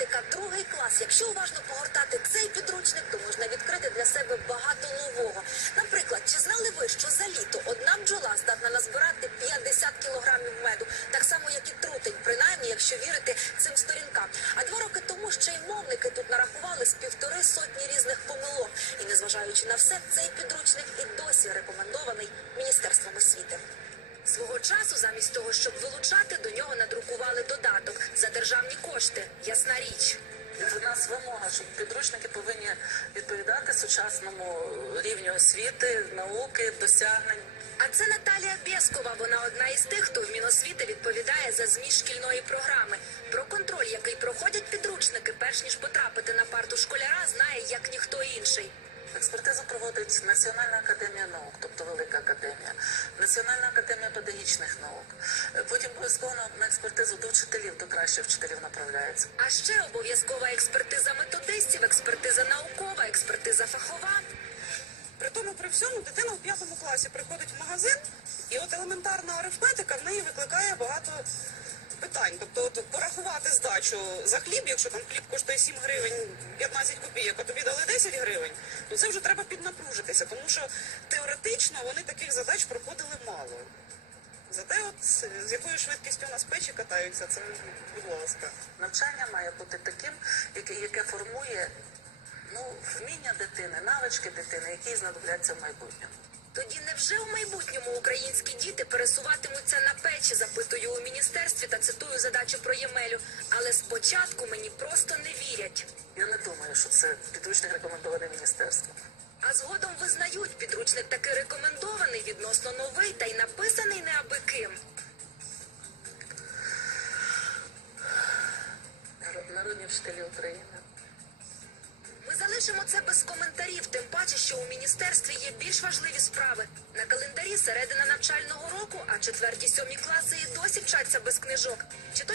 арифметика, другий клас. Якщо уважно погортати цей підручник, то можна відкрити для себе багато нового. Наприклад, чи знали ви, що за літо одна бджола здатна назбирати 50 кілограмів меду, так само як і трутень, принаймні, якщо вірити цим сторінкам. А два роки тому ще й мовники тут нарахували з півтори сотні різних помилок. І незважаючи на все, цей підручник і досі рекомендований міністерством освіти. Часу, замість того, щоб вилучати, до нього надрукували додаток за державні кошти. Ясна річ. Від нас вимога, що підручники повинні відповідати сучасному рівню освіти, науки, досягнень. А це Наталія Бєскова. Вона одна із тих, хто в Міносвіти відповідає за зміст шкільної програми. Про контроль, який проходять підручники, перш ніж потрапити на парту школяра, знає як ніхто інший. Експертизу проводить Національна академія наук, тобто Велика академія, Національна академія педагогічних наук. Е, Потім обов'язково на- на експертизу до вчителів, до кращих вчителів направляється. А ще обов'язкова експертиза методистів, експертиза наукова, експертиза фахова. При тому, при всьому, дитина в п'ятому класі приходить в магазин, і от елементарна арифметика в неї викликає багато питань. Тобто, от порахувати здачу за хліб, якщо там хліб коштує 7 гривень 15 копійок, а тобі дали 10 гривень, то це вже треба піднапружитися, тому що теоретично вони таких задач проходили мало. Зате, от з- якою швидкістю у нас печі катаються, це будь ласка. Навчання має бути таким, яке, яке формує ну, вміння дитини, навички дитини, які знадобляться в майбутньому. Тоді невже у майбутньому українські діти пересуватимуться на печі? Запитую у міністерстві та цитую задачу про Ємелю. Але спочатку мені просто не вірять. Я не думаю, що це підручник рекомендований міністерством. А згодом визнають, підручник таки рекомендований, відносно новий та й написаний не аби ким. Народні вчителі України. Ми залишимо це без коментарів, тим паче, що у міністерстві є більш важливі справи. На календарі середина навчального року, а четверті сьомі класи і досі вчаться без книжок. Чи то